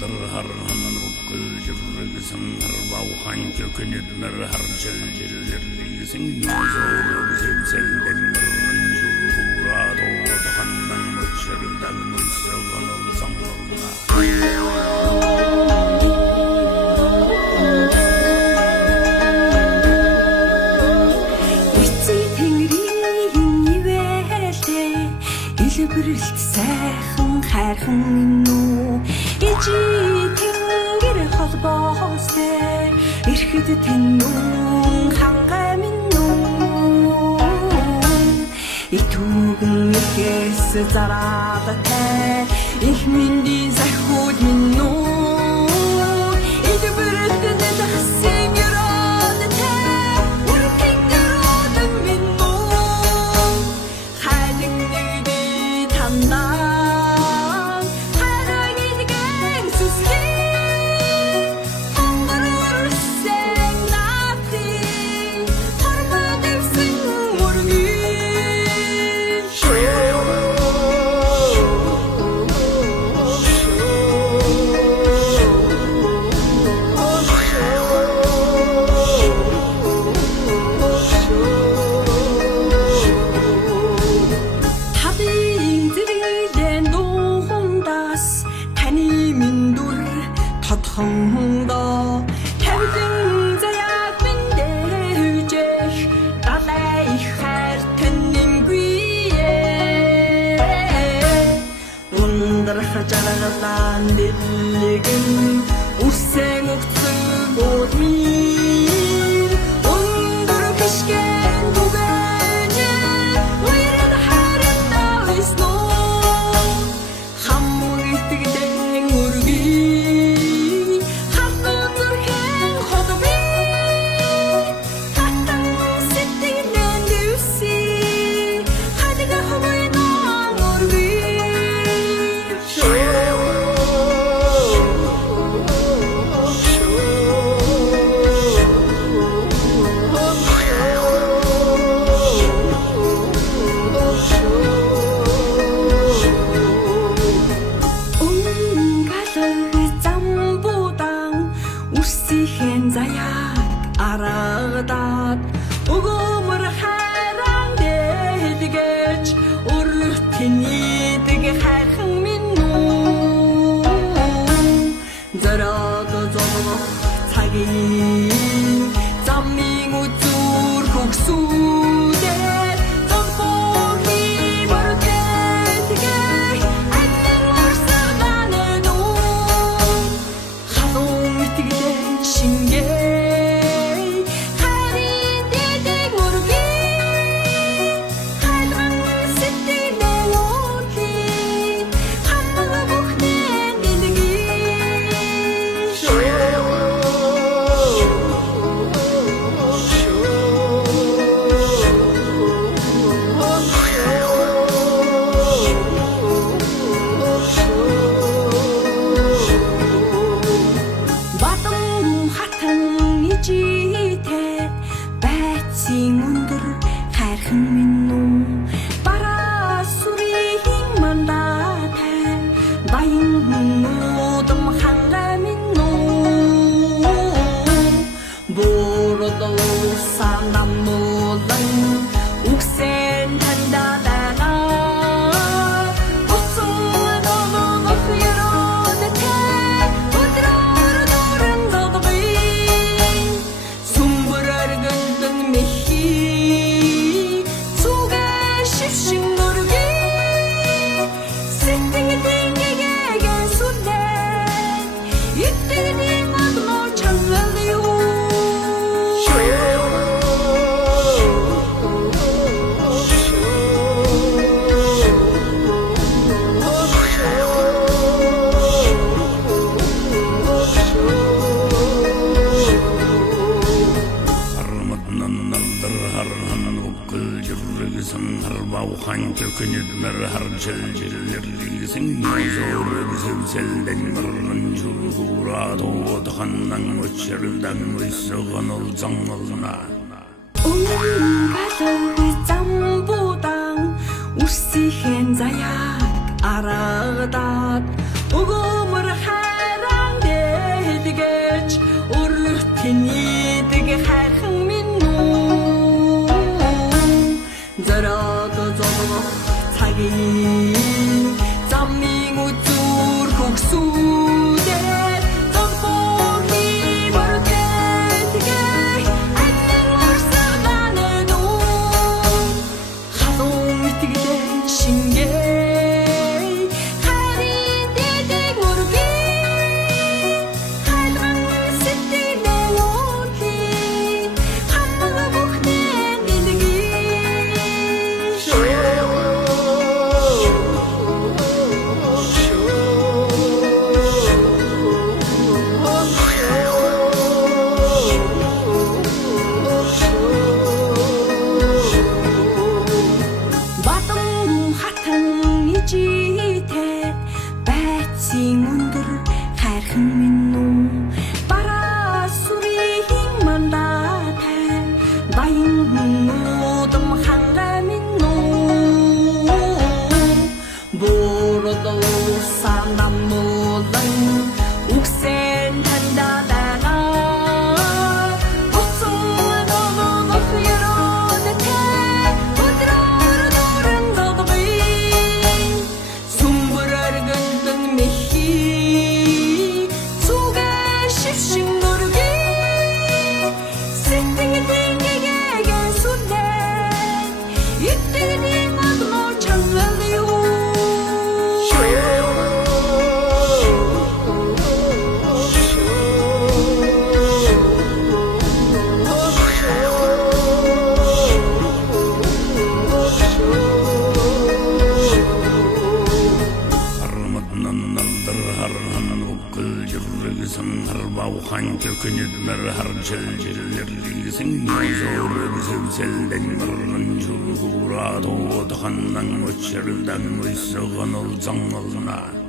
naldır harhanın bukkul cırrıgısın harbauhan kökünüdür harcıl cırrıgısın yuzur zevselden mırrın jurhura doğduğundan mırşırdan mırsığınıl zamlığına Илбэрэлт сайхан хайрхан минь үү ижи тэнгэр холбоостой эрхэд тэнүүн хангай минь үү итүүгэн ихээс зараад тай их миндийн захиуд минь үү илбэрэлт нэхсэн яраад тай үртэгдэрүүд минь үү хайрын Handan haragilgen suskin Ongarur sen nati Harma devsin murgi Тодхондоо тавилан заяаг минь дэржих далай хайр тэнэмгүй ундрах жаргалан дэлгэн үсэн өгцөн буудмин ундар бишгэн бүгэж уйран харандаа исноо хаммаг итгэдэн үрgi Арагдаад өгөөмөр хайран дэлгэж өртөнийг хайрхан минь үү зорог зовох цагийн замын үзүр хөгсүүдээ зовхоги бүртэнгээ аннан мөрсөөнөө халуун итгэдэн шингээ Өндөр хайрхан минь үү бараа сүрийн мандатай баян нуудам хангай минь үү бородоо санамуулан үгсэн тандалаа боцсон ногох яроотэй өдрөөр дөрөн додгой сүмбэрэр гэнтэн михи harbauhan kökünüdür harcıl cırrıgısın yuzur zevselden mırrın jurhura doğduğundan mırşırdan mırsığınıl zamlığına Унгалаг замбуудан үсхийн заяаг арагдаад өгөөмөр хайраа цагийн замын үзүр хөгсүүдээ зовхоны бүрдээ аннан урсгаланы дуу халуун итгэлэн шингээ харин дэдэг мөргий хайлган сэтгэлээ уутлий хандга бүхнээ дэлгий Батан хатан ижитэй байцын өндөр хайрхан минь үү бараа сүрийн мандаатай баян удам хангай минь үү бородоо санамуулан үгсэн тандадана Sangharbauhan kökünüdmer harcel cillerlisin Zor zevzelden mırnın çulhura Doğduğundan uçırdan Uysuğun ol zanılına